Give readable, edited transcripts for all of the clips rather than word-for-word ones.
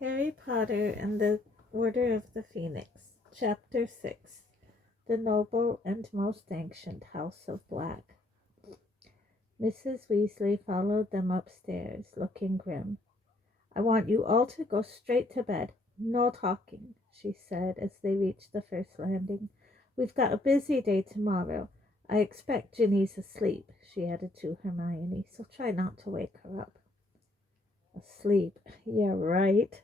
Harry Potter and the Order of the Phoenix, Chapter 6, The Noble and Most Ancient House of Black. Mrs. Weasley followed them upstairs, looking grim. "I want you all to go straight to bed. No talking," she said as they reached the first landing. "We've got a busy day tomorrow. I expect Ginny's asleep," she added to Hermione, "so try not to wake her up." "Asleep? Yeah, right,"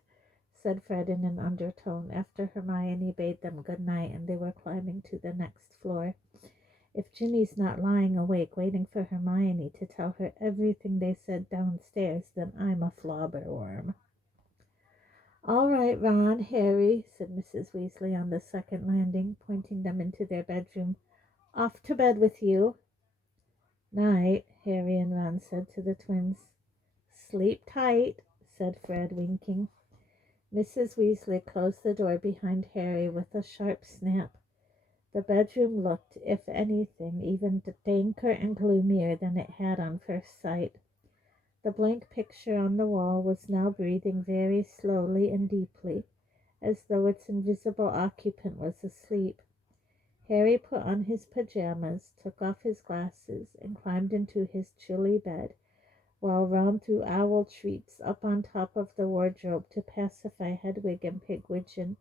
said Fred in an undertone, after Hermione bade them good night and they were climbing to the next floor. "If Ginny's not lying awake waiting for Hermione to tell her everything they said downstairs, then I'm a flobberworm." "All right, Ron, Harry," said Mrs. Weasley on the second landing, pointing them into their bedroom. "Off to bed with you." "Night," Harry and Ron said to the twins. "Sleep tight," said Fred, winking. Mrs. Weasley closed the door behind Harry with a sharp snap. The bedroom looked, if anything, even danker and gloomier than it had on first sight. The blank picture on the wall was now breathing very slowly and deeply, as though its invisible occupant was asleep. Harry put on his pajamas, took off his glasses, and climbed into his chilly bed, while Ron threw owl treats up on top of the wardrobe to pacify Hedwig and Pigwidgeon,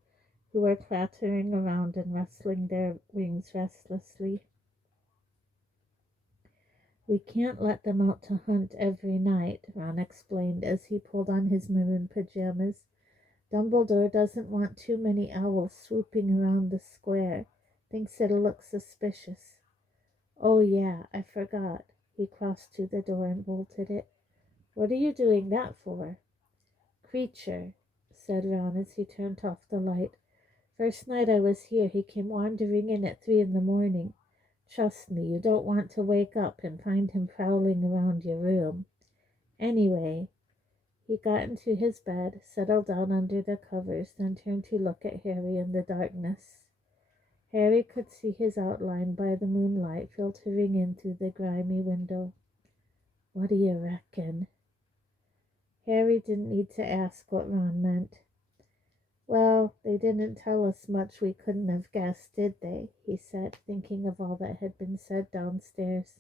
who were clattering around and rustling their wings restlessly. "We can't let them out to hunt every night," Ron explained as he pulled on his maroon pajamas. "Dumbledore doesn't want too many owls swooping around the square. Thinks it'll look suspicious." "Oh, yeah, I forgot." He crossed to the door and bolted it. "What are you doing that for?" "Creature," said Ron as he turned off the light. "First night I was here he came wandering in at 3 in the morning. Trust me, you don't want to wake up and find him prowling around your room. Anyway," he got into his bed, settled down under the covers, then turned to look at Harry in the darkness. Harry could see his outline by the moonlight filtering in through the grimy window. "What do you reckon?" Harry didn't need to ask what Ron meant. "Well, they didn't tell us much we couldn't have guessed, did they?" he said, thinking of all that had been said downstairs.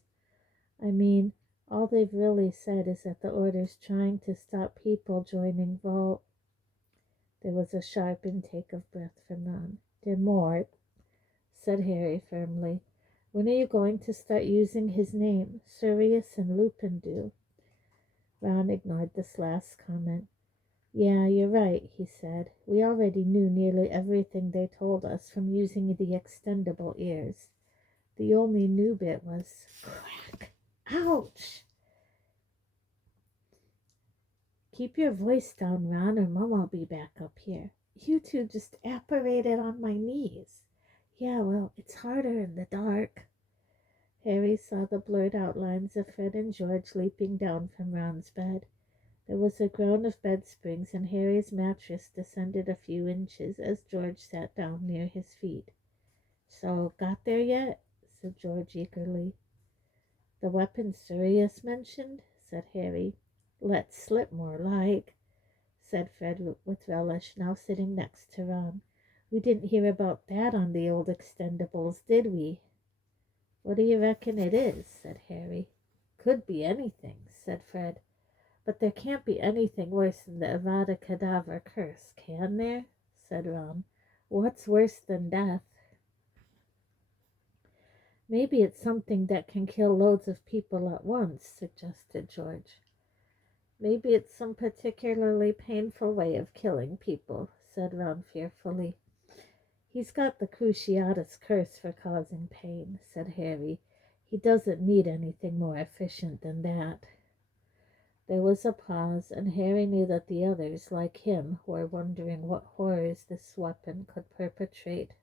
"I mean, all they've really said is that the Order's trying to stop people joining Vol—" There was a sharp intake of breath from Ron. "Demort," said Harry firmly. "When are you going to start using his name? Sirius and Lupin do." Ron ignored this last comment. "Yeah, you're right," he said. "We already knew nearly everything they told us from using the extendable ears. The only new bit was—" Crack! Ouch! "Keep your voice down, Ron, or Mom'll be back up here. You two just apparated on my knees." "Yeah, well, it's harder in the dark." Harry saw the blurred outlines of Fred and George leaping down from Ron's bed. There was a groan of bed springs, and Harry's mattress descended a few inches as George sat down near his feet. "So, got there yet?" said George eagerly. "The weapon Sirius mentioned?" said Harry. "Let slip more like," said Fred with relish, now sitting next to Ron. "We didn't hear about that on the old Extendables, did we?" "What do you reckon it is?" said Harry. "Could be anything," said Fred. "But there can't be anything worse than the Avada Kedavra curse, can there?" said Ron. "What's worse than death?" "Maybe it's something that can kill loads of people at once," suggested George. "Maybe it's some particularly painful way of killing people," said Ron fearfully. "He's got the Cruciatus curse for causing pain," said Harry. "He doesn't need anything more efficient than that." There was a pause, and Harry knew that the others, like him, were wondering what horrors this weapon could perpetrate.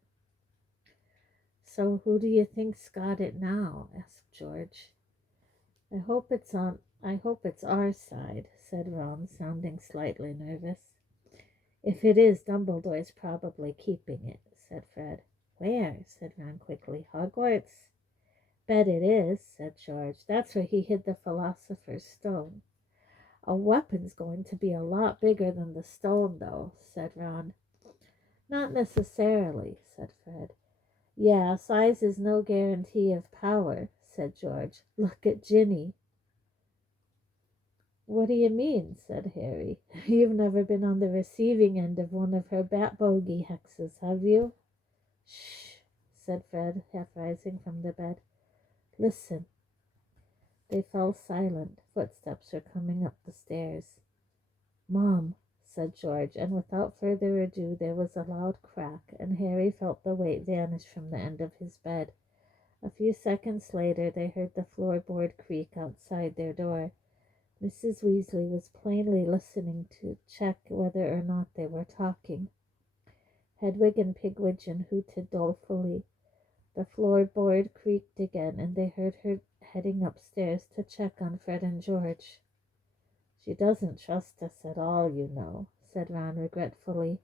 "So who do you think's got it now?" asked George. I hope it's our side," said Ron, sounding slightly nervous. "If it is, Dumbledore's probably keeping it," said Fred. "Where?" said Ron quickly. "Hogwarts?" "Bet it is," said George. "That's where he hid the Philosopher's Stone." A weapon's going to be a lot bigger than the stone, though, said Ron. Not necessarily, said Fred. Yeah, size is no guarantee of power, said George. Look at Ginny. What do you mean? Said Harry. You've never been on the receiving end of one of her bat bogey hexes, have you? Shh, said Fred, half rising from the bed. Listen. They fell silent. Footsteps were coming up the stairs. Mom, said George, and without further ado there was a loud crack, and Harry felt the weight vanish from the end of his bed. A few seconds later they heard the floorboard creak outside their door. Mrs. Weasley was plainly listening to check whether or not they were talking. Hedwig and Pigwidgeon hooted dolefully. The floorboard creaked again, and they heard her heading upstairs to check on Fred and George. She doesn't trust us at all, you know, said Ron regretfully.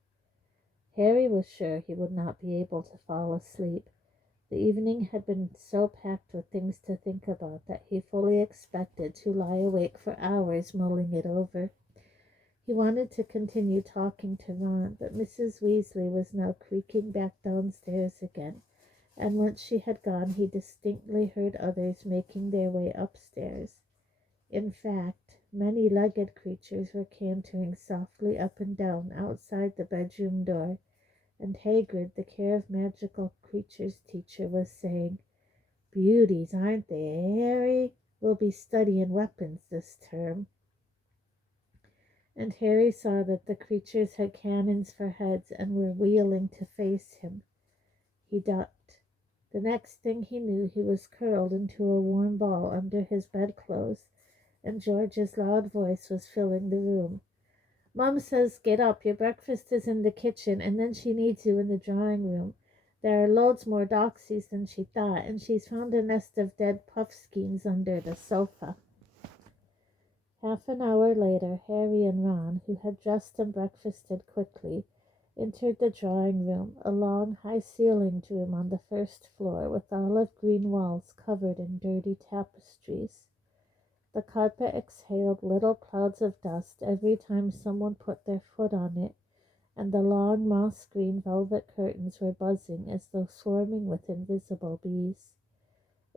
Harry was sure he would not be able to fall asleep. The evening had been so packed with things to think about that he fully expected to lie awake for hours mulling it over. He wanted to continue talking to Ron, but Mrs. Weasley was now creaking back downstairs again, and once she had gone he distinctly heard others making their way upstairs. In fact, many legged creatures were cantering softly up and down outside the bedroom door, and Hagrid, the Care of Magical Creatures teacher, was saying, Beauties, aren't they, Harry? We'll be studying weapons this term. And Harry saw that the creatures had cannons for heads and were wheeling to face him. He ducked. The next thing he knew, he was curled into a warm ball under his bedclothes, and George's loud voice was filling the room. Mom says, get up, your breakfast is in the kitchen, and then she needs you in the drawing room. There are loads more doxies than she thought, and she's found a nest of dead puffskeins under the sofa. Half an hour later, Harry and Ron, who had dressed and breakfasted quickly, entered the drawing room, a long, high-ceilinged room on the first floor with olive green walls covered in dirty tapestries. The carpet exhaled little clouds of dust every time someone put their foot on it, and the long moss-green velvet curtains were buzzing as though swarming with invisible bees.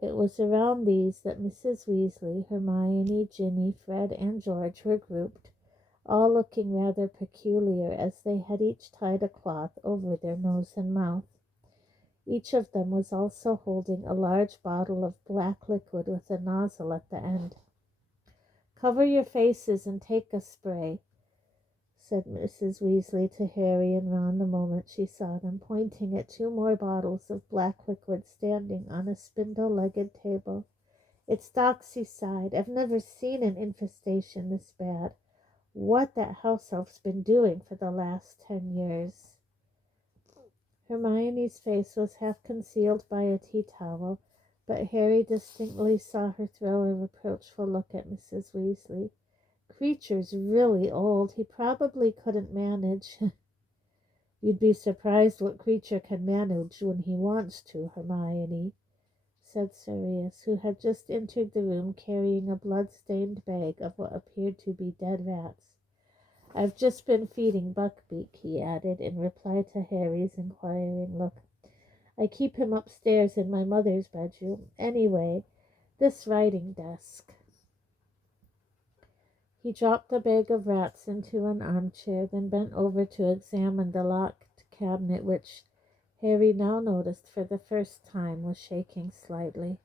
It was around these that Mrs. Weasley, Hermione, Ginny, Fred, and George were grouped, all looking rather peculiar as they had each tied a cloth over their nose and mouth. Each of them was also holding a large bottle of black liquid with a nozzle at the end. Cover your faces and take a spray, said Mrs. Weasley to Harry and Ron the moment she saw them, pointing at 2 more bottles of black liquid standing on a spindle-legged table. It's Doxycide. I've never seen an infestation this bad. What that house elf's been doing for the last 10 years. Hermione's face was half concealed by a tea towel, but Harry distinctly saw her throw a reproachful look at Mrs. Weasley. Creature's really old. He probably couldn't manage. You'd be surprised what Creature can manage when he wants to, Hermione, said Sirius, who had just entered the room carrying a blood-stained bag of what appeared to be dead rats. I've just been feeding Buckbeak, he added, in reply to Harry's inquiring look. I keep him upstairs in my mother's bedroom. Anyway, this writing desk. He dropped the bag of rats into an armchair, then bent over to examine the locked cabinet, which Harry now noticed for the first time was shaking slightly.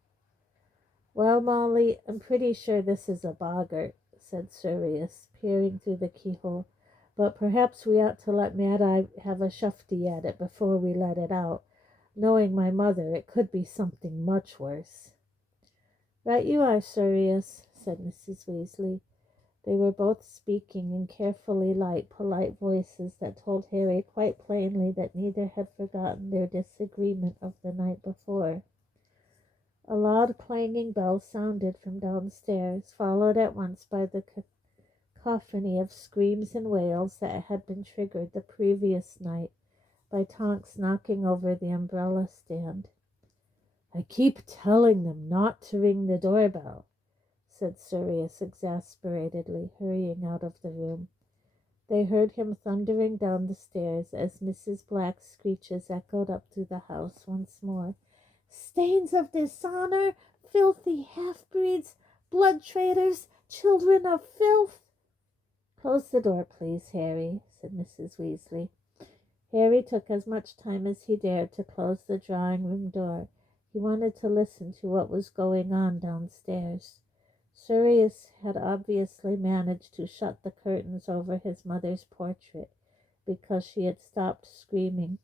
Well, Molly, I'm pretty sure this is a boggart, said Sirius, peering through the keyhole, but perhaps we ought to let Mad-Eye have a shufty at it before we let it out. Knowing my mother, it could be something much worse. Right you are, Sirius, said Mrs. Weasley. They were both speaking in carefully light, polite voices that told Harry quite plainly that neither had forgotten their disagreement of the night before. A loud clanging bell sounded from downstairs, followed at once by the cacophony of screams and wails that had been triggered the previous night by Tonks knocking over the umbrella stand. I keep telling them not to ring the doorbell, said Sirius exasperatedly, hurrying out of the room. They heard him thundering down the stairs as Mrs. Black's screeches echoed up through the house once more. "Stains of dishonor, filthy half-breeds, blood traitors, children of filth!" "Close the door, please, Harry," said Mrs. Weasley. Harry took as much time as he dared to close the drawing-room door. He wanted to listen to what was going on downstairs. Sirius had obviously managed to shut the curtains over his mother's portrait because she had stopped screaming.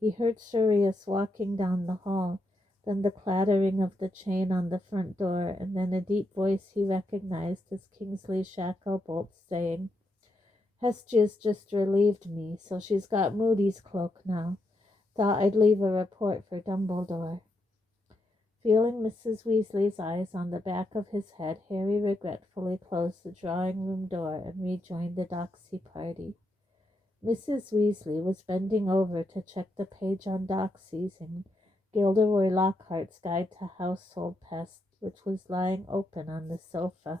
He heard Sirius walking down the hall, then the clattering of the chain on the front door, and then a deep voice he recognized as Kingsley Shacklebolt saying, "Hestia's just relieved me, so she's got Moody's cloak now. Thought I'd leave a report for Dumbledore." Feeling Mrs. Weasley's eyes on the back of his head, Harry regretfully closed the drawing-room door and rejoined the Doxy party. Mrs. Weasley was bending over to check the page on Doxies in Gilderoy Lockhart's Guide to Household Pests, which was lying open on the sofa.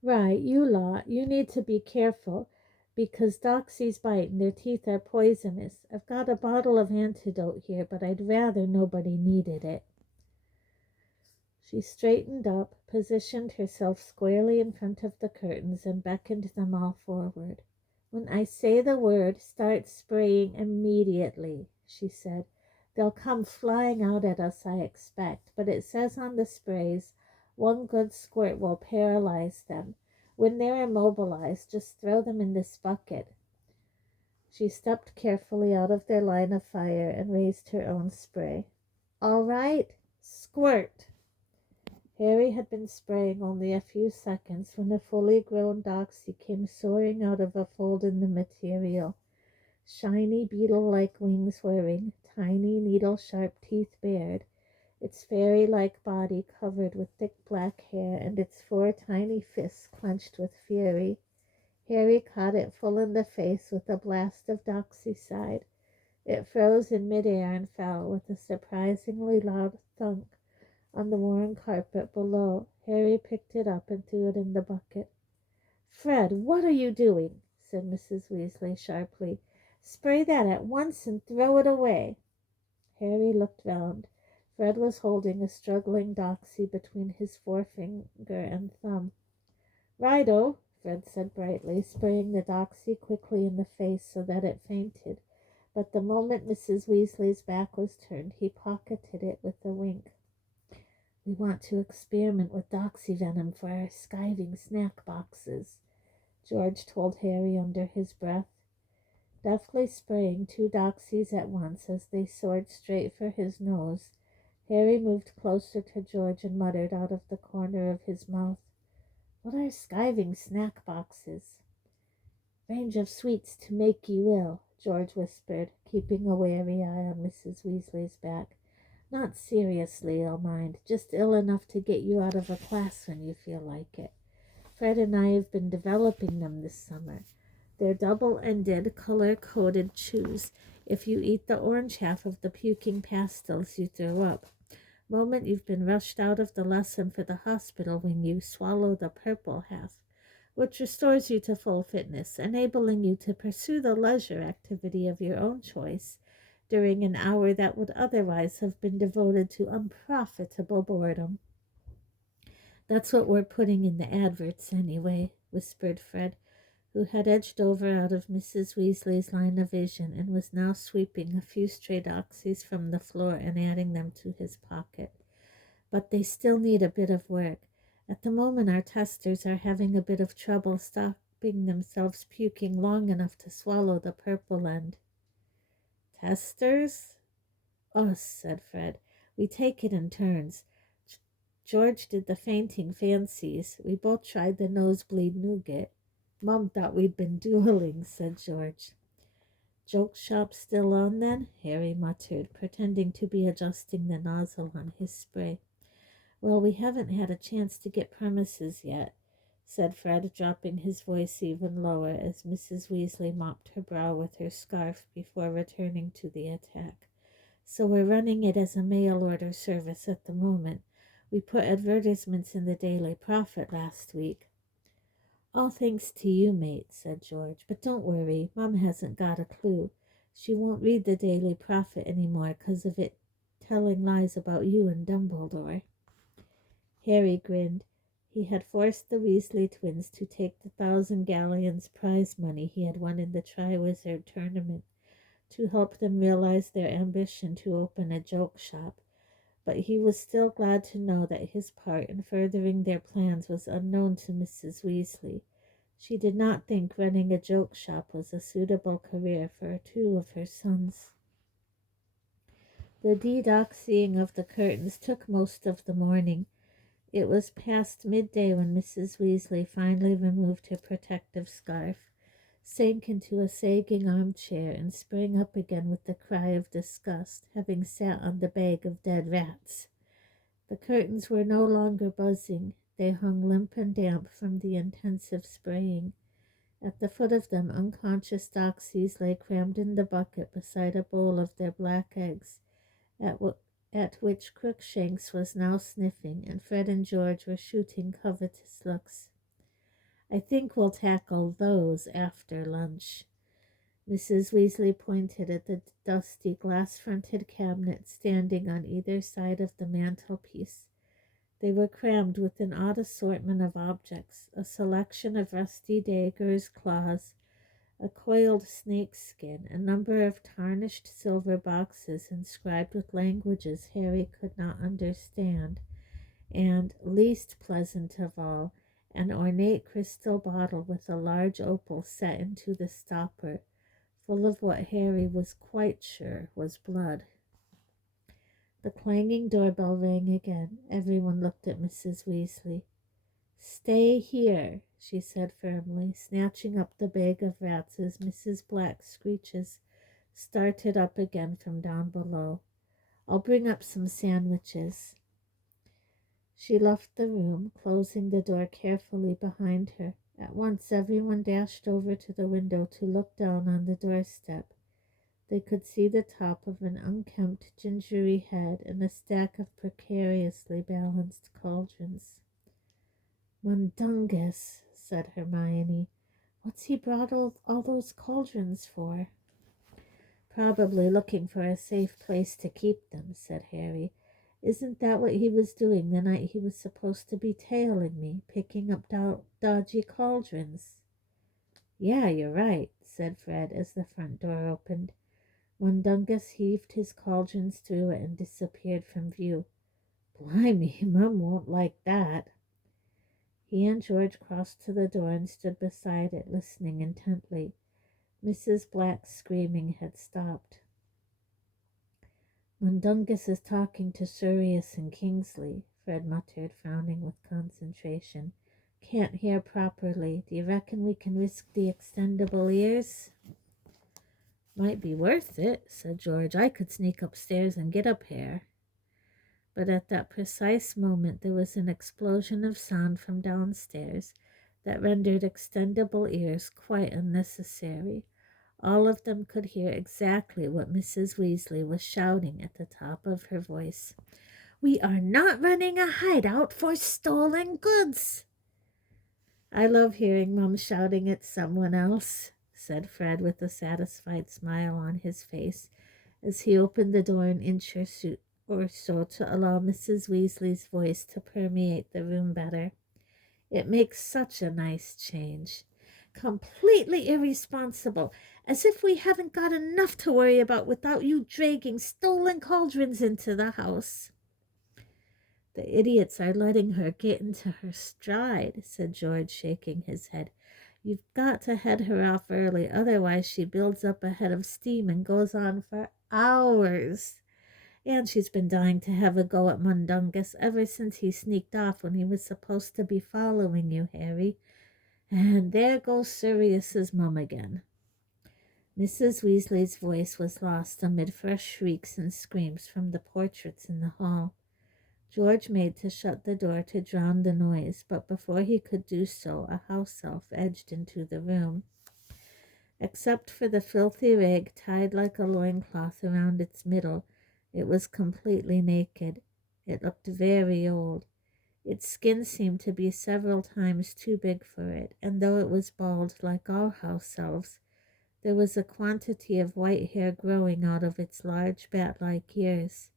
"Right, you lot, you need to be careful, because Doxies bite and their teeth are poisonous. I've got a bottle of antidote here, but I'd rather nobody needed it." She straightened up, positioned herself squarely in front of the curtains, and beckoned them all forward. "When I say the word, start spraying immediately," she said. "They'll come flying out at us, I expect, but it says on the sprays, one good squirt will paralyze them. When they're immobilized, just throw them in this bucket." She stepped carefully out of their line of fire and raised her own spray. "All right, squirt." Harry had been spraying only a few seconds when a fully grown Doxy came soaring out of a fold in the material, shiny beetle-like wings wearing, tiny needle-sharp teeth bared, its fairy-like body covered with thick black hair, and its 4 tiny fists clenched with fury. Harry caught it full in the face with a blast of Doxycide. It froze in midair and fell with a surprisingly loud thunk on the worn carpet below. Harry picked it up and threw it in the bucket. "Fred, what are you doing?" said Mrs. Weasley sharply. "Spray that at once and throw it away." Harry looked round. Fred was holding a struggling Doxy between his forefinger and thumb. "Righto," Fred said brightly, spraying the Doxy quickly in the face so that it fainted. But the moment Mrs. Weasley's back was turned, he pocketed it with a wink. "We want to experiment with Doxy venom for our skiving snack boxes," George told Harry under his breath. Deftly spraying 2 Doxies at once as they soared straight for his nose, Harry moved closer to George and muttered out of the corner of his mouth, "What are skiving snack boxes?" "Range of sweets to make you ill," George whispered, keeping a wary eye on Mrs. Weasley's back. "Not seriously ill, mind, just ill enough to get you out of a class when you feel like it. Fred and I have been developing them this summer. They're double-ended, color-coded chews. If you eat the orange half of the puking pastils, you throw up. Moment you've been rushed out of the lesson for the hospital when you swallow the purple half, which restores you to full fitness, enabling you to pursue the leisure activity of your own choice during an hour that would otherwise have been devoted to unprofitable boredom." "That's what we're putting in the adverts anyway," whispered Fred, who had edged over out of Mrs. Weasley's line of vision and was now sweeping a few stray Doxies from the floor and adding them to his pocket. "But they still need a bit of work. At the moment our testers are having a bit of trouble stopping themselves puking long enough to swallow the purple end." "Testers?" "Us," said Fred. "We take it in turns. George did the fainting fancies. We both tried the nosebleed nougat. Mom thought we'd been dueling," said George. "Joke shop still on, then?" Harry muttered, pretending to be adjusting the nozzle on his spray. "Well, we haven't had a chance to get premises yet," said Fred, dropping his voice even lower as Mrs. Weasley mopped her brow with her scarf before returning to the attack. "So we're running it as a mail-order service at the moment. We put advertisements in the Daily Prophet last week." "All thanks to you, mate," said George. "But don't worry, Mom hasn't got a clue. She won't read the Daily Prophet anymore 'cause of it telling lies about you and Dumbledore." Harry grinned. He had forced the Weasley twins to take the 1,000 galleons prize money he had won in the Triwizard Tournament to help them realize their ambition to open a joke shop, but he was still glad to know that his part in furthering their plans was unknown to Mrs. Weasley. She did not think running a joke shop was a suitable career for two of her sons. The dedoxying of the curtains took most of the morning. It was past midday when Mrs. Weasley finally removed her protective scarf, sank into a sagging armchair, and sprang up again with a cry of disgust, having sat on the bag of dead rats. The curtains were no longer buzzing. They hung limp and damp from the intensive spraying. At the foot of them, unconscious doxies lay crammed in the bucket beside a bowl of their black eggs, at which Crookshanks was now sniffing, and Fred and George were shooting covetous looks. "I think we'll tackle those after lunch." Mrs. Weasley pointed at the dusty glass-fronted cabinet standing on either side of the mantelpiece. They were crammed with an odd assortment of objects, a selection of rusty daggers, claws, a coiled snake skin, a number of tarnished silver boxes inscribed with languages Harry could not understand, and, least pleasant of all, an ornate crystal bottle with a large opal set into the stopper, full of what Harry was quite sure was blood. The clanging doorbell rang again. Everyone looked at Mrs. Weasley. "Stay here," she said firmly, snatching up the bag of rats as Mrs. Black's screeches started up again from down below. "I'll bring up some sandwiches." She left the room, closing the door carefully behind her. At once everyone dashed over to the window to look down on the doorstep. They could see the top of an unkempt, gingery head and a stack of precariously balanced cauldrons. "Mundungus," said Hermione. "What's he brought all those cauldrons for?" "Probably looking for a safe place to keep them," said Harry. "Isn't that what he was doing the night he was supposed to be tailing me, picking up dodgy cauldrons?" "Yeah, you're right," said Fred as the front door opened. Mundungus heaved his cauldrons through it and disappeared from view. "Blimey, Mum won't like that." He and George crossed to the door and stood beside it, listening intently. Mrs. Black's screaming had stopped. "Mundungus is talking to Sirius and Kingsley," Fred muttered, frowning with concentration. "Can't hear properly. Do you reckon we can risk the extendable ears?" "Might be worth it," said George. "I could sneak upstairs and get a pair." But at that precise moment there was an explosion of sound from downstairs that rendered extendable ears quite unnecessary. All of them could hear exactly what Mrs. Weasley was shouting at the top of her voice. "We are not running a hideout for stolen goods." "I love hearing Mum shouting at someone else," said Fred with a satisfied smile on his face as he opened the door an inch or so to allow Mrs. Weasley's voice to permeate the room better. "It makes such a nice change. Completely irresponsible, as if we haven't got enough to worry about without you dragging stolen cauldrons into the house." "The idiots are letting her get into her stride," said George, shaking his head. "You've got to head her off early, otherwise she builds up a head of steam and goes on for hours. And she's been dying to have a go at Mundungus ever since he sneaked off when he was supposed to be following you, Harry. And there goes Sirius's mum again." Mrs. Weasley's voice was lost amid fresh shrieks and screams from the portraits in the hall. George made to shut the door to drown the noise, but before he could do so, a house elf edged into the room. Except for the filthy rag tied like a loincloth around its middle, it was completely naked. It looked very old. Its skin seemed to be several times too big for it, and though it was bald like all house elves, there was a quantity of white hair growing out of its large bat-like ears.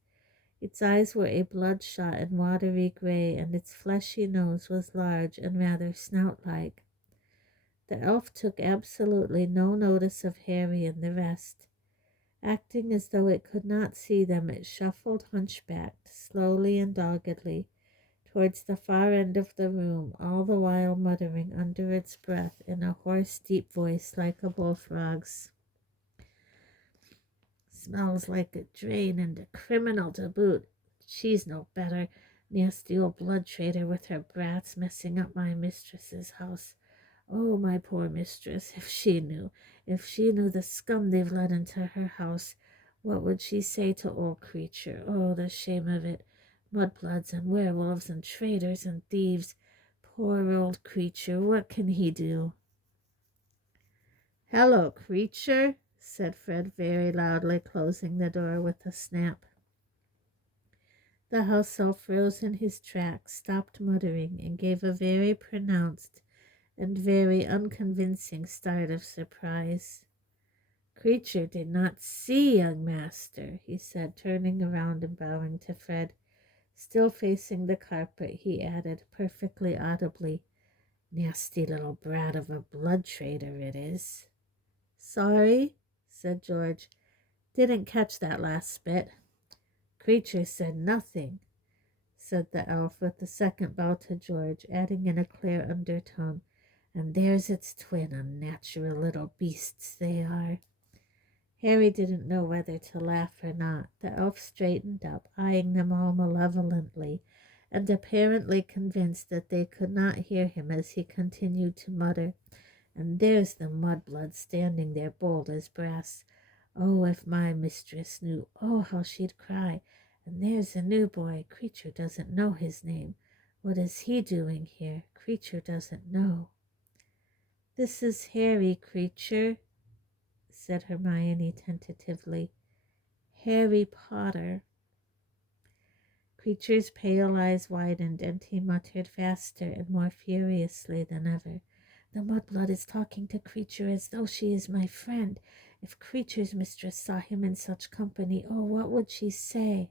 Its eyes were a bloodshot and watery gray, and its fleshy nose was large and rather snout-like. The elf took absolutely no notice of Harry and the rest. Acting as though it could not see them, it shuffled hunchbacked, slowly and doggedly, towards the far end of the room, all the while muttering under its breath in a hoarse, deep voice like a bullfrog's. "Smells like a drain and a criminal to boot. She's no better. Nasty old blood trader with her brats messing up my mistress's house. Oh, my poor mistress, if she knew the scum they've let into her house, what would she say to old creature? Oh, the shame of it. Mudbloods and werewolves and traitors and thieves. Poor old creature, what can he do?" "Hello, creature," said Fred very loudly, closing the door with a snap. The house elf rose in his tracks, stopped muttering, and gave a very pronounced and very unconvincing start of surprise. "Creature did not see young master," he said, turning around and bowing to Fred. Still facing the carpet, he added, perfectly audibly, "Nasty little brat of a blood trader it is." "Sorry," said George. "Didn't catch that last bit." "Creature said nothing," said the elf with the second bow to George, adding in a clear undertone, "and there's its twin, unnatural little beasts they are." Harry didn't know whether to laugh or not. The elf straightened up, eyeing them all malevolently, and apparently convinced that they could not hear him as he continued to mutter, "And there's the mudblood standing there bold as brass. Oh, if my mistress knew, oh, how she'd cry. And there's a new boy. Creature doesn't know his name. What is he doing here? Creature doesn't know." "This is Harry, Creature," said Hermione tentatively. "Harry Potter." Creature's pale eyes widened, and he muttered faster and more furiously than ever, "The mudblood is talking to Creature as though she is my friend. If Creature's mistress saw him in such company, oh, what would she say?"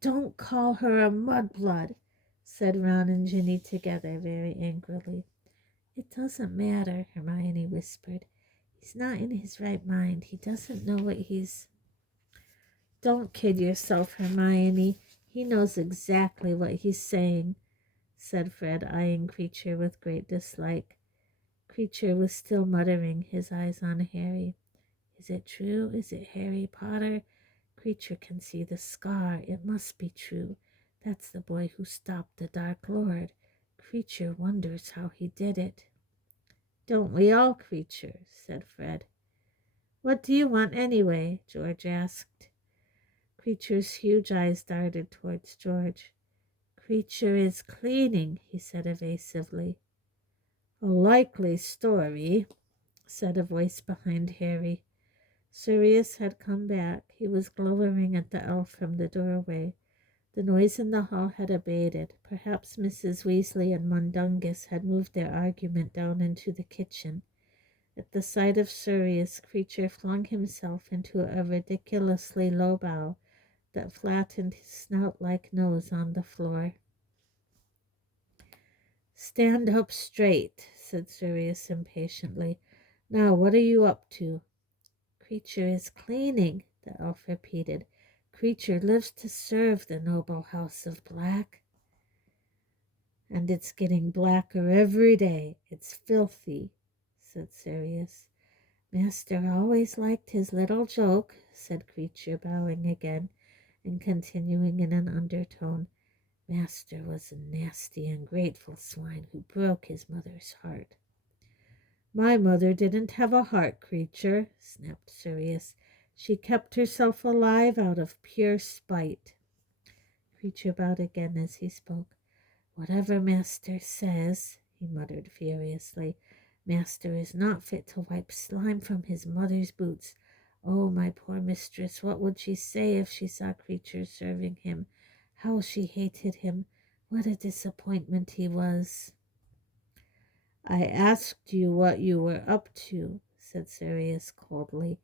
"Don't call her a mudblood," said Ron and Ginny together very angrily. "It doesn't matter," Hermione whispered. "He's not in his right mind. He doesn't know what he's—" "Don't kid yourself, Hermione. He knows exactly what he's saying," said Fred, eyeing Creature with great dislike. Creature was still muttering, his eyes on Harry. "Is it true? Is it Harry Potter? Creature can see the scar. It must be true. That's the boy who stopped the Dark Lord. Creature wonders how he did it." "Don't we all, Creature?" said Fred. "What do you want anyway?" George asked. Creature's huge eyes darted towards George. "Creature is cleaning," he said evasively. "A likely story," said a voice behind Harry. Sirius had come back. He was glowering at the elf from the doorway. The noise in the hall had abated. Perhaps Mrs. Weasley and Mundungus had moved their argument down into the kitchen. At the sight of Sirius, Creature flung himself into a ridiculously low bow that flattened his snout-like nose on the floor. "Stand up straight," said Sirius impatiently. "Now, what are you up to?" "Creature is cleaning," the elf repeated. "Creature lives to serve the noble house of Black. And it's getting blacker every day. It's filthy," said Sirius. "Master always liked his little joke," said Creature, bowing again, and continuing in an undertone. "Master was a nasty, ungrateful swine who broke his mother's heart." "My mother didn't have a heart, Creature," snapped Sirius. "She kept herself alive out of pure spite." Creature bowed again as he spoke. "Whatever Master says," he muttered furiously, "Master is not fit to wipe slime from his mother's boots. Oh, my poor mistress, what would she say if she saw Creature serving him? How she hated him. What a disappointment he was. I asked you what you were up to, said Sirius coldly.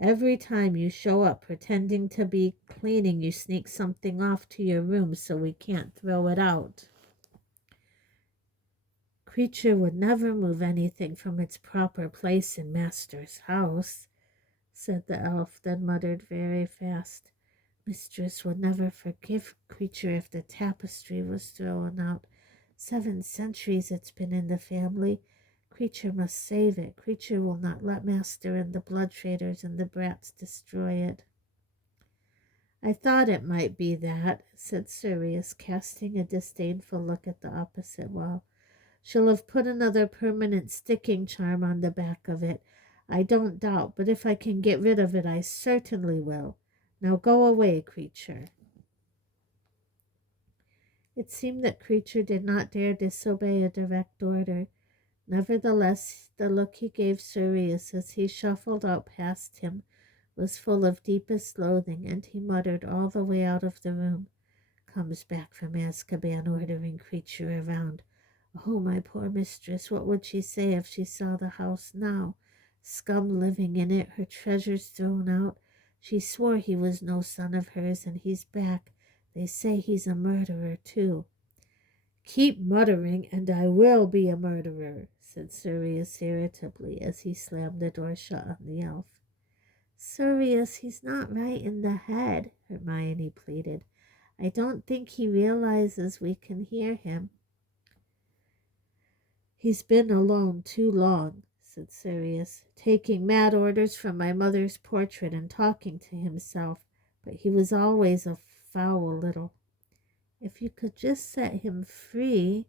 Every time you show up pretending to be cleaning, you sneak something off to your room so we can't throw it out. Creature would never move anything from its proper place in Master's house, said the elf, then muttered very fast. Mistress would never forgive Creature if the tapestry was thrown out. 7 centuries it's been in the family. Creature must save it. Creature will not let Master and the blood traders and the brats destroy it. I thought it might be that, said Sirius, casting a disdainful look at the opposite wall. She'll have put another permanent sticking charm on the back of it, I don't doubt, but if I can get rid of it, I certainly will. Now go away, Creature. It seemed that Creature did not dare disobey a direct order. Nevertheless, the look he gave Sirius as he shuffled out past him was full of deepest loathing, and he muttered all the way out of the room. Comes back from Azkaban ordering Creature around. Oh, my poor mistress, what would she say if she saw the house now? Scum living in it, her treasures thrown out. She swore he was no son of hers, and he's back. They say he's a murderer, too. Keep muttering, and I will be a murderer, said Sirius irritably as he slammed the door shut on the elf. Sirius, he's not right in the head, Hermione pleaded. I don't think he realizes we can hear him. He's been alone too long, said Sirius, taking mad orders from my mother's portrait and talking to himself, but he was always a foul little. If you could just set him free,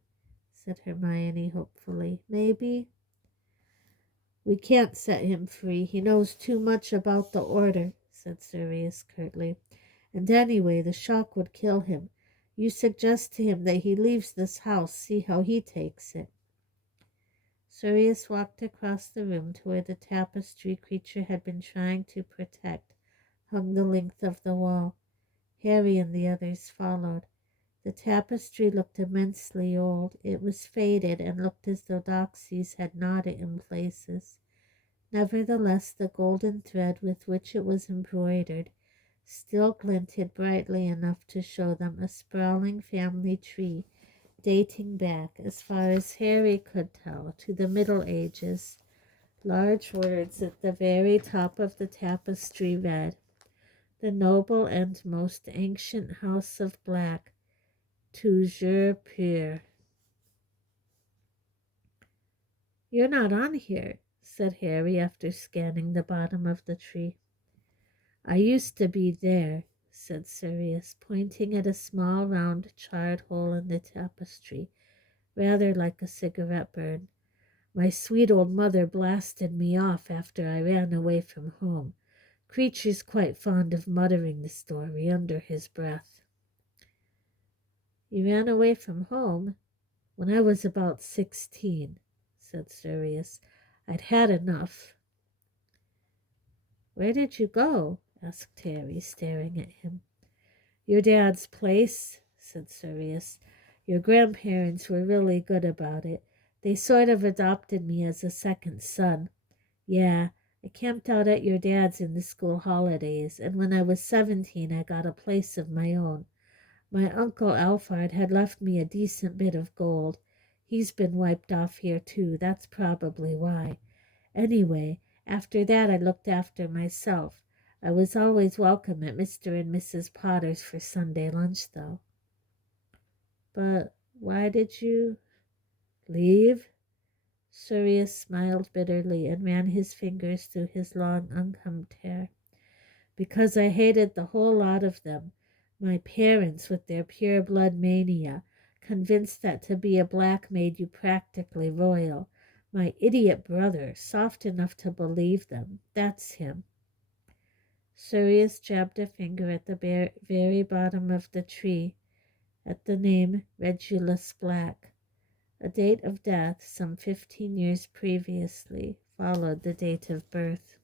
said Hermione hopefully, maybe. We can't set him free. He knows too much about the order, said Sirius curtly. And anyway, the shock would kill him. You suggest to him that he leaves this house, see how he takes it. Sirius walked across the room to where the tapestry Creature had been trying to protect hung the length of the wall. Harry and the others followed. The tapestry looked immensely old. It was faded and looked as though doxies had gnawed it in places. Nevertheless, the golden thread with which it was embroidered still glinted brightly enough to show them a sprawling family tree dating back, as far as Harry could tell, to the Middle Ages. Large words at the very top of the tapestry read, "The noble and most ancient house of Black, toujours pure." "You're not on here," said Harry after scanning the bottom of the tree. "I used to be there," said Sirius, pointing at a small round charred hole in the tapestry, rather like a cigarette burn. "My sweet old mother blasted me off after I ran away from home." Creature's quite fond of muttering the story under his breath. "You ran away from home?" "When I was about 16, said Sirius. "I'd had enough." "Where did you go?" asked Harry, staring at him. "Your dad's place," said Sirius. "Your grandparents were really good about it. They sort of adopted me as a second son. Yeah, I camped out at your dad's in the school holidays, and when I was 17 I got a place of my own. My Uncle Alphard had left me a decent bit of gold. He's been wiped off here too, that's probably why. Anyway, after that I looked after myself. I was always welcome at Mr. and Mrs. Potter's for Sunday lunch, though." "But why did you leave?" Sirius smiled bitterly and ran his fingers through his long, unkempt hair. "Because I hated the whole lot of them. My parents, with their pure blood mania, convinced that to be a Black made you practically royal. My idiot brother, soft enough to believe them. That's him." Sirius jabbed a finger at the very bottom of the tree, at the name Regulus Black. A date of death some 15 years previously followed the date of birth.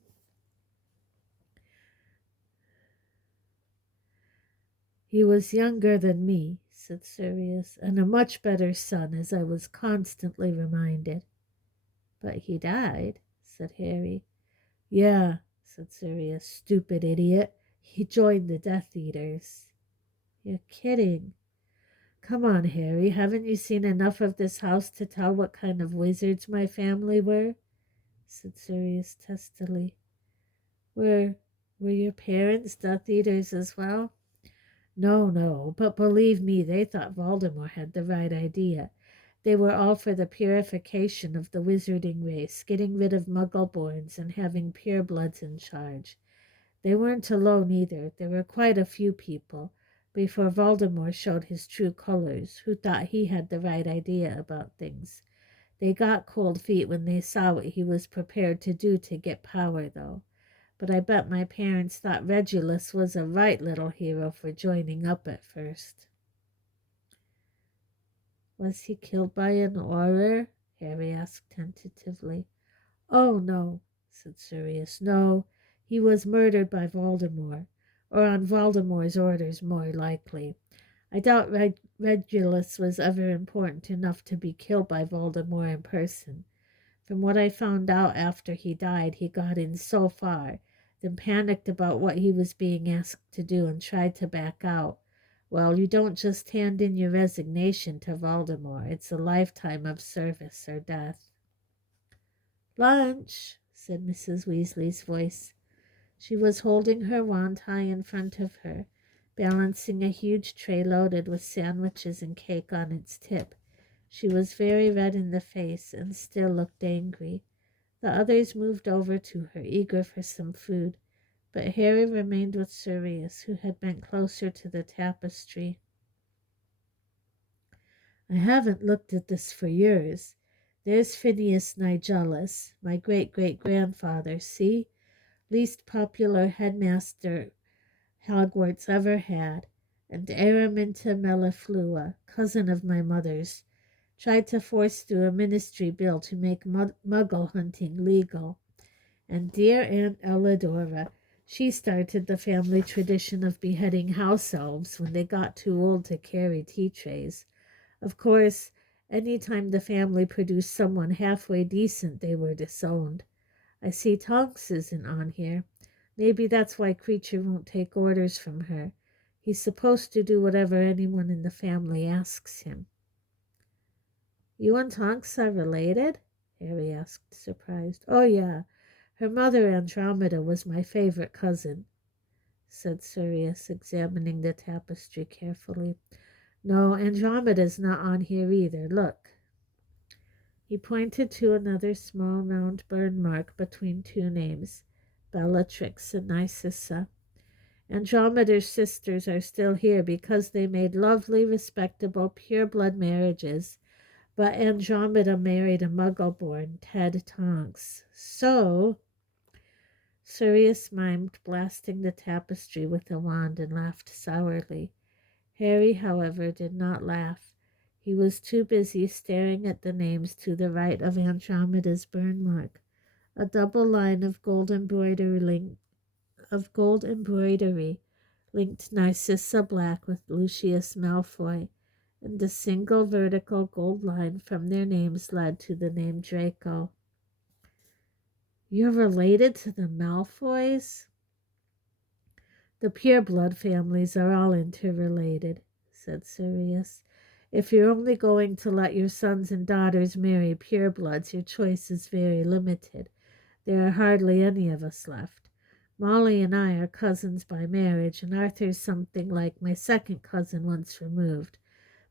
He was younger than me, said Sirius, and a much better son, as I was constantly reminded. But he died, said Harry. Yeah, said Sirius, stupid idiot. He joined the Death Eaters. You're kidding. Come on, Harry, haven't you seen enough of this house to tell what kind of wizards my family were? Said Sirius testily. Were your parents Death Eaters as well? No, but believe me, they thought Voldemort had the right idea. They were all for the purification of the wizarding race, getting rid of Muggle-borns and having purebloods in charge. They weren't alone either. There were quite a few people, before Voldemort showed his true colors, who thought he had the right idea about things. They got cold feet when they saw what he was prepared to do to get power, though. But I bet my parents thought Regulus was a right little hero for joining up at first. Was he killed by an Auror? Harry asked tentatively. Oh, no, said Sirius. No, he was murdered by Voldemort, or on Voldemort's orders, more likely. I doubt Regulus was ever important enough to be killed by Voldemort in person. From what I found out after he died, he got in so far, then panicked about what he was being asked to do and tried to back out. Well, you don't just hand in your resignation to Voldemort. It's a lifetime of service or death. Lunch, said Mrs. Weasley's voice. She was holding her wand high in front of her, balancing a huge tray loaded with sandwiches and cake on its tip. She was very red in the face and still looked angry. The others moved over to her, eager for some food, but Harry remained with Sirius, who had bent closer to the tapestry. I haven't looked at this for years. There's Phineas Nigellus, my great-great-grandfather, see? Least popular headmaster Hogwarts ever had, and Araminta Melliflua, cousin of my mother's, tried to force through a ministry bill to make muggle hunting legal. And dear Aunt Elidora, she started the family tradition of beheading house elves when they got too old to carry tea trays. Of course, any time the family produced someone halfway decent, they were disowned. I see Tonks isn't on here. Maybe that's why Creature won't take orders from her. He's supposed to do whatever anyone in the family asks him. You and Tonks are related? Harry asked, surprised. Oh, yeah. Her mother, Andromeda, was my favorite cousin, said Sirius, examining the tapestry carefully. No, Andromeda's not on here either. Look. He pointed to another small round burn mark between two names, Bellatrix and Narcissa. Andromeda's sisters are still here because they made lovely, respectable, pure-blood marriages, but Andromeda married a Muggle-born, Ted Tonks. So, Sirius mimed, blasting the tapestry with a wand, and laughed sourly. Harry, however, did not laugh. He was too busy staring at the names to the right of Andromeda's burn mark, a double line of gold embroidery linked Narcissa Black with Lucius Malfoy, and a single vertical gold line from their names led to the name Draco. You're related to the Malfoys? The pureblood families are all interrelated, said Sirius. If you're only going to let your sons and daughters marry purebloods, your choice is very limited. There are hardly any of us left. Molly and I are cousins by marriage, and Arthur's something like my second cousin once removed.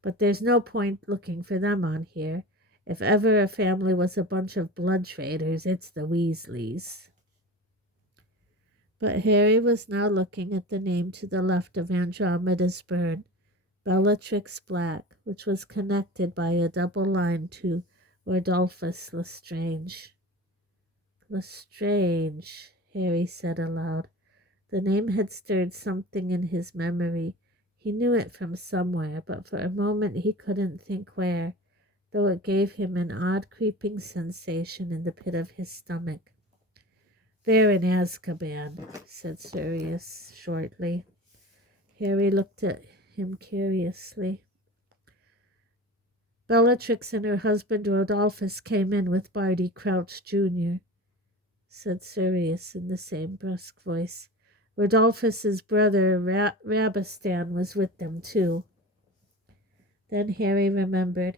But there's no point looking for them on here. If ever a family was a bunch of blood traders, it's the Weasleys. But Harry was now looking at the name to the left of Andromeda's burn, Bellatrix Black, which was connected by a double line to Rodolphus Lestrange. Lestrange, Harry said aloud. The name had stirred something in his memory. He knew it from somewhere, but for a moment he couldn't think where, though it gave him an odd creeping sensation in the pit of his stomach. They're in Azkaban, said Sirius shortly. Harry looked at him curiously. Bellatrix and her husband Rodolphus came in with Barty Crouch Jr., said Sirius in the same brusque voice. Rodolphus's brother Rabistan was with them too. Then Harry remembered.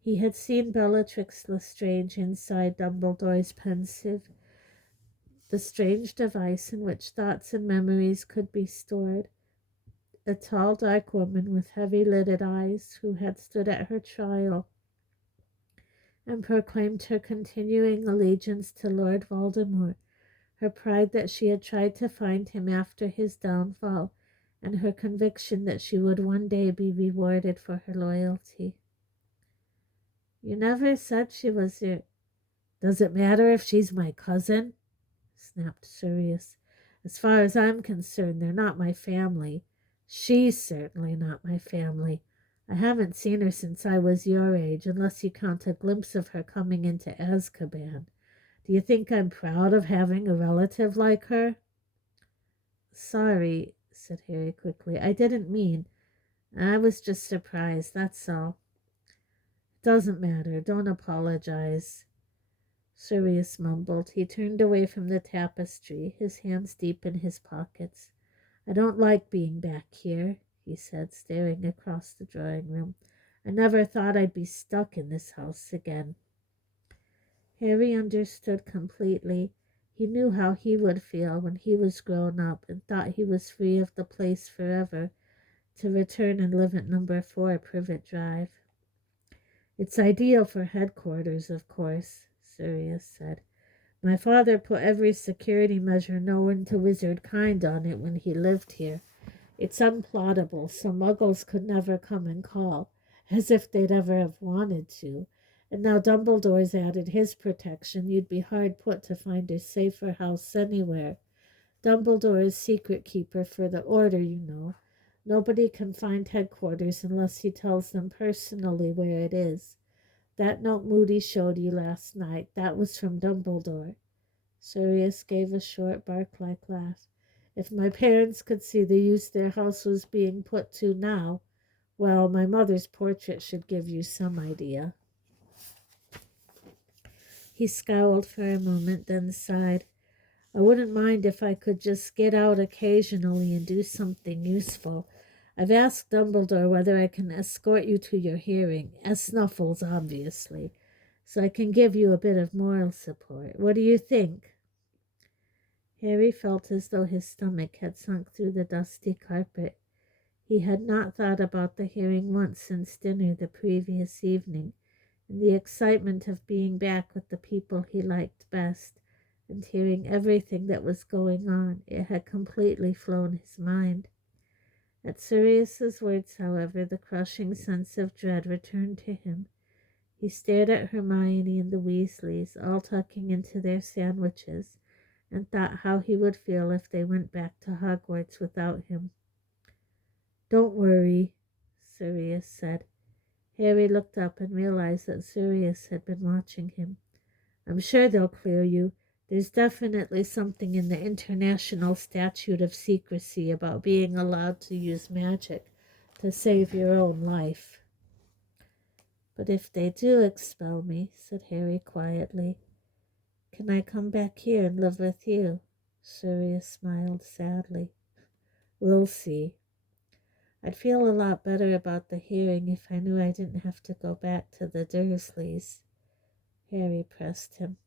He had seen Bellatrix Lestrange inside Dumbledore's pensive, the strange device in which thoughts and memories could be stored. A tall, dark woman with heavy-lidded eyes who had stood at her trial and proclaimed her continuing allegiance to Lord Voldemort, her pride that she had tried to find him after his downfall, and her conviction that she would one day be rewarded for her loyalty. You never said she was your... Does it matter if she's my cousin? Snapped Sirius. As far as I'm concerned, they're not my family. She's certainly not my family. I haven't seen her since I was your age, unless you count a glimpse of her coming into Azkaban. Do you think I'm proud of having a relative like her? Sorry, said Harry quickly. I didn't mean. I was just surprised, that's all. It doesn't matter. Don't apologize. Sirius mumbled. He turned away from the tapestry, his hands deep in his pockets. I don't like being back here, he said, staring across the drawing room. I never thought I'd be stuck in this house again. Harry understood completely. He knew how he would feel when he was grown up and thought he was free of the place forever, to return and live at number 4 Privet Drive. It's ideal for headquarters, of course, Sirius said. My father put every security measure known to wizard kind on it when he lived here. It's unplottable, so muggles could never come and call, as if they'd ever have wanted to. And now Dumbledore's added his protection. You'd be hard put to find a safer house anywhere. Dumbledore is secret keeper for the Order, you know. Nobody can find headquarters unless he tells them personally where it is. That note Moody showed you last night, that was from Dumbledore. Sirius gave a short bark-like laugh. If my parents could see the use their house was being put to now, well, my mother's portrait should give you some idea. He scowled for a moment, then sighed. I wouldn't mind if I could just get out occasionally and do something useful. I've asked Dumbledore whether I can escort you to your hearing, as Snuffles, obviously, so I can give you a bit of moral support. What do you think? Harry felt as though his stomach had sunk through the dusty carpet. He had not thought about the hearing once since dinner the previous evening, and the excitement of being back with the people he liked best, and hearing everything that was going on, it had completely flown his mind. At Sirius's words, however, the crushing sense of dread returned to him. He stared at Hermione and the Weasleys, all tucking into their sandwiches, and thought how he would feel if they went back to Hogwarts without him. Don't worry, Sirius said. Harry looked up and realized that Sirius had been watching him. I'm sure they'll clear you. There's definitely something in the International Statute of Secrecy about being allowed to use magic to save your own life. But if they do expel me, said Harry quietly, can I come back here and live with you? Sirius smiled sadly. We'll see. I'd feel a lot better about the hearing if I knew I didn't have to go back to the Dursleys. Harry pressed him.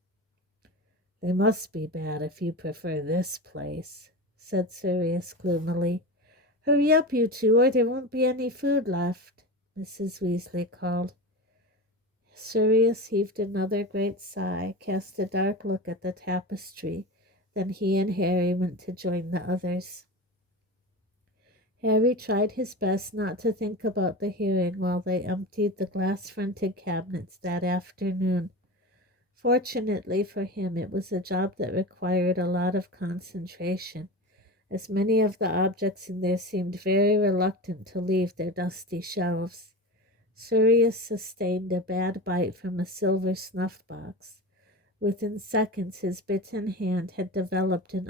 They must be bad if you prefer this place, said Sirius gloomily. Hurry up, you two, or there won't be any food left, Mrs. Weasley called. Sirius heaved another great sigh, cast a dark look at the tapestry. Then he and Harry went to join the others. Harry tried his best not to think about the hearing while they emptied the glass-fronted cabinets that afternoon. Fortunately for him, it was a job that required a lot of concentration, as many of the objects in there seemed very reluctant to leave their dusty shelves. Sirius sustained a bad bite from a silver snuff box. Within seconds, his bitten hand had developed an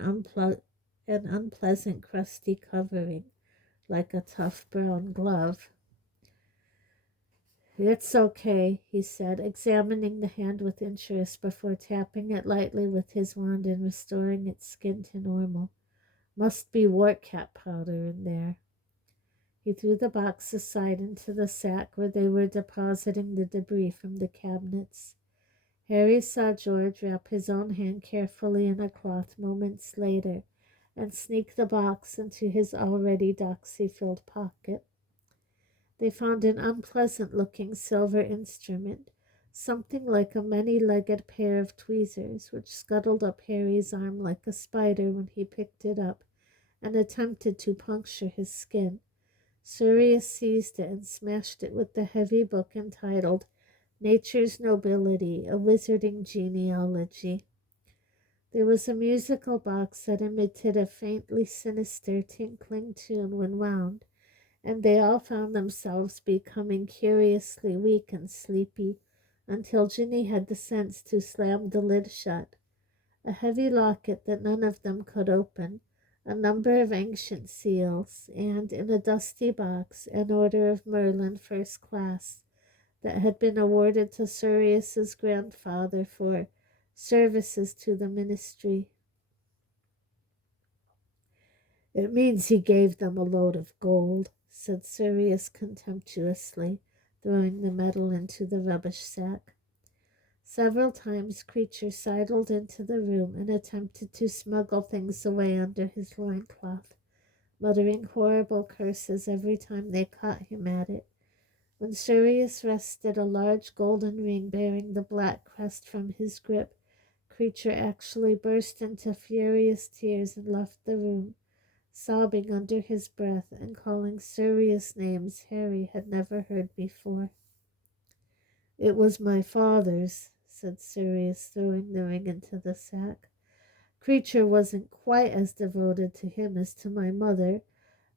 unpleasant crusty covering, like a tough brown glove. "It's okay," he said, examining the hand with interest before tapping it lightly with his wand and restoring its skin to normal. "Must be wart-cat powder in there." He threw the box aside into the sack where they were depositing the debris from the cabinets. Harry saw George wrap his own hand carefully in a cloth moments later and sneak the box into his already doxy-filled pocket. They found an unpleasant-looking silver instrument, something like a many-legged pair of tweezers, which scuttled up Harry's arm like a spider when he picked it up and attempted to puncture his skin. Sirius seized it and smashed it with the heavy book entitled Nature's Nobility, a Wizarding Genealogy. There was a musical box that emitted a faintly sinister tinkling tune when wound, and they all found themselves becoming curiously weak and sleepy until Ginny had the sense to slam the lid shut. A heavy locket that none of them could open, a number of ancient seals, and, in a dusty box, an Order of Merlin First Class that had been awarded to Sirius's grandfather for services to the ministry. "It means he gave them a load of gold," said Sirius contemptuously, throwing the medal into the rubbish sack. Several times Creature sidled into the room and attempted to smuggle things away under his loincloth, muttering horrible curses every time they caught him at it. When Sirius wrested a large golden ring bearing the black crest from his grip, Creature actually burst into furious tears and left the room, sobbing under his breath and calling Sirius names Harry had never heard before. "It was my father's," said Sirius, throwing the ring into the sack. "Creature wasn't quite as devoted to him as to my mother,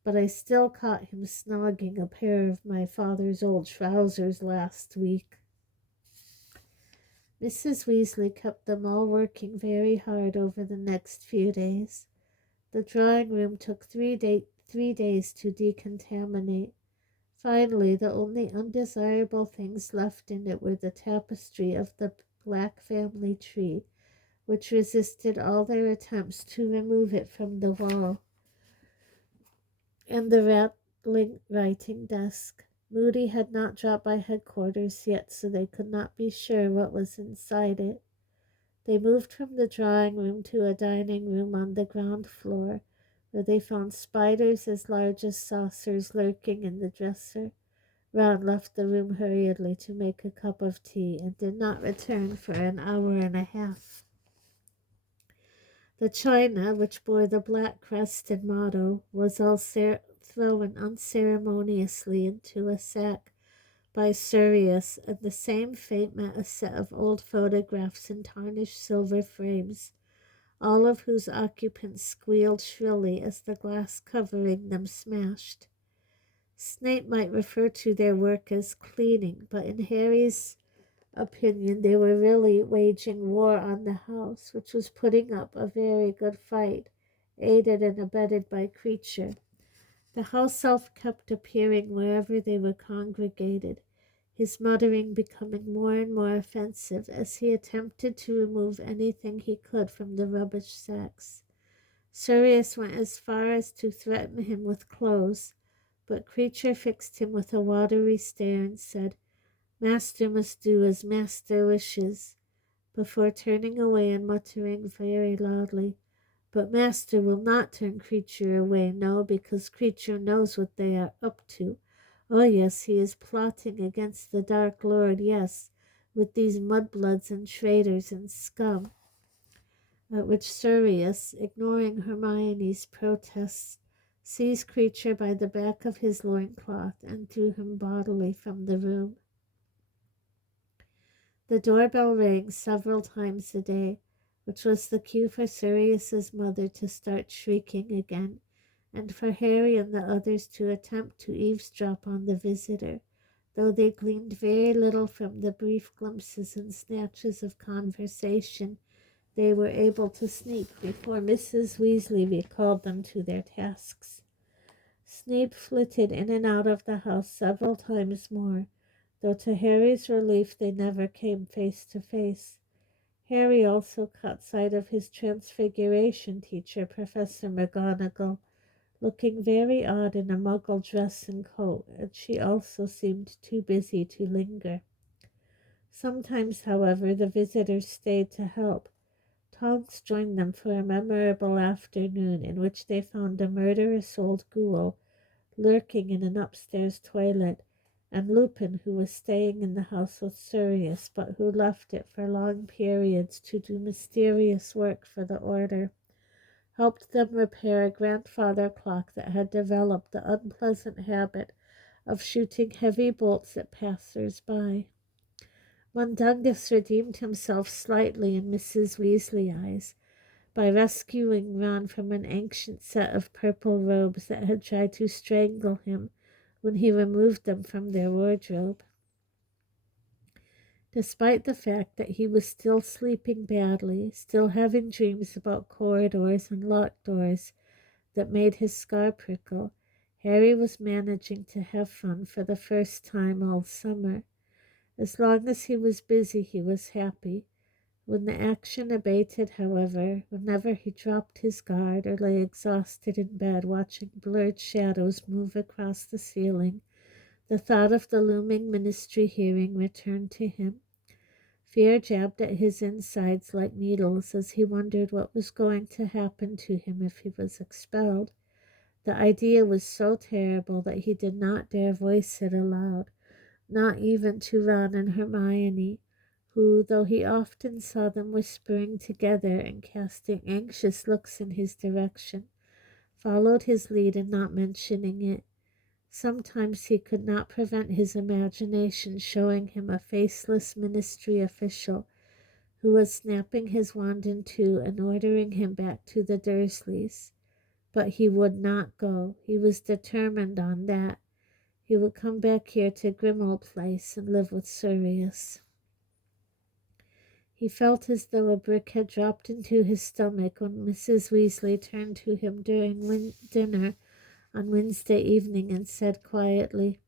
but I still caught him snogging a pair of my father's old trousers last week." Mrs. Weasley kept them all working very hard over the next few days. The drawing room took 3 days to decontaminate. Finally, the only undesirable things left in it were the tapestry of the Black family tree, which resisted all their attempts to remove it from the wall, and the rattling writing desk. Moody had not dropped by headquarters yet, so they could not be sure what was inside it. They moved from the drawing room to a dining room on the ground floor, where they found spiders as large as saucers lurking in the dresser. Ron left the room hurriedly to make a cup of tea and did not return for an hour and a half. The china, which bore the black crest and motto, was all thrown unceremoniously into a sack by Sirius, and the same fate met a set of old photographs in tarnished silver frames, all of whose occupants squealed shrilly as the glass covering them smashed. Snape might refer to their work as cleaning, but in Harry's opinion they were really waging war on the house, which was putting up a very good fight, aided and abetted by Creature. The house elf kept appearing wherever they were congregated, his muttering becoming more and more offensive as he attempted to remove anything he could from the rubbish sacks. Sirius went as far as to threaten him with clothes, but Creature fixed him with a watery stare and said, "Master must do as Master wishes," before turning away and muttering very loudly, "But Master will not turn Creature away, no, because Creature knows what they are up to. Oh, yes, he is plotting against the Dark Lord, yes, with these mudbloods and traitors and scum." At which Sirius, ignoring Hermione's protests, seized Creature by the back of his loincloth and threw him bodily from the room. The doorbell rang several times a day, which was the cue for Sirius's mother to start shrieking again, and for Harry and the others to attempt to eavesdrop on the visitor, though they gleaned very little from the brief glimpses and snatches of conversation they were able to sneak before Mrs. Weasley recalled them to their tasks. Snape flitted in and out of the house several times more, though to Harry's relief they never came face to face. Harry also caught sight of his Transfiguration teacher, Professor McGonagall, looking very odd in a muggle dress and coat, and she also seemed too busy to linger. Sometimes, however, the visitors stayed to help. Tonks joined them for a memorable afternoon in which they found a murderous old ghoul lurking in an upstairs toilet, and Lupin, who was staying in the house with Sirius, but who left it for long periods to do mysterious work for the Order, helped them repair a grandfather clock that had developed the unpleasant habit of shooting heavy bolts at passers-by. Mundungus redeemed himself slightly in Mrs. Weasley's eyes by rescuing Ron from an ancient set of purple robes that had tried to strangle him when he removed them from their wardrobe. Despite the fact that he was still sleeping badly, still having dreams about corridors and locked doors that made his scar prickle, Harry was managing to have fun for the first time all summer. As long as he was busy, he was happy. When the action abated, however, whenever he dropped his guard or lay exhausted in bed watching blurred shadows move across the ceiling, the thought of the looming ministry hearing returned to him. Fear jabbed at his insides like needles as he wondered what was going to happen to him if he was expelled. The idea was so terrible that he did not dare voice it aloud, not even to Ron and Hermione, who, though he often saw them whispering together and casting anxious looks in his direction, followed his lead in not mentioning it. Sometimes he could not prevent his imagination showing him a faceless ministry official who was snapping his wand in two and ordering him back to the Dursleys. But he would not go. He was determined on that. He would come back here to Grimmauld Place and live with Sirius. He felt as though a brick had dropped into his stomach when Mrs. Weasley turned to him during dinner on Wednesday evening and said quietly,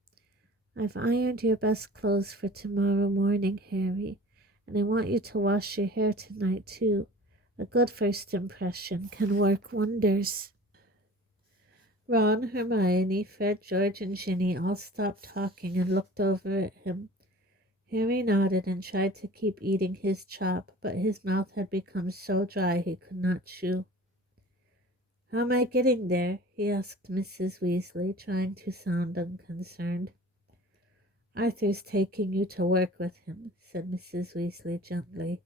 "I've ironed your best clothes for tomorrow morning, Harry, and I want you to wash your hair tonight, too. A good first impression can work wonders." Ron, Hermione, Fred, George, and Ginny all stopped talking and looked over at him. Harry nodded and tried to keep eating his chop, but his mouth had become so dry he could not chew. "How am I getting there?" he asked Mrs. Weasley, trying to sound unconcerned. "Arthur's taking you to work with him," said Mrs. Weasley gently.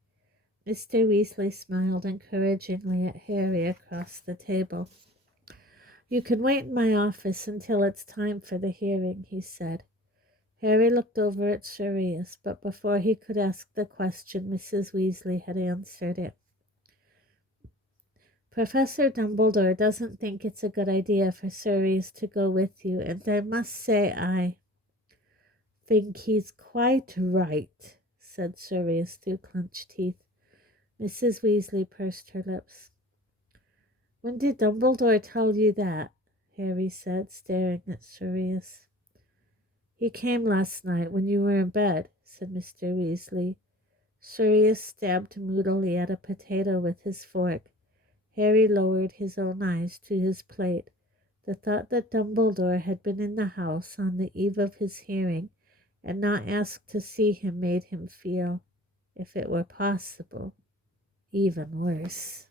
Mr. Weasley smiled encouragingly at Harry across the table. "You can wait in my office until it's time for the hearing," he said. Harry looked over at Sirius, but before he could ask the question, Mrs. Weasley had answered it. "Professor Dumbledore doesn't think it's a good idea for Sirius to go with you, and I must say I think he's quite right," said Sirius through clenched teeth. Mrs. Weasley pursed her lips. "When did Dumbledore tell you that?" Harry said, staring at Sirius. "He came last night when you were in bed," said Mr. Weasley. Sirius stabbed moodily at a potato with his fork. Harry lowered his own eyes to his plate. The thought that Dumbledore had been in the house on the eve of his hearing and not asked to see him made him feel, if it were possible, even worse.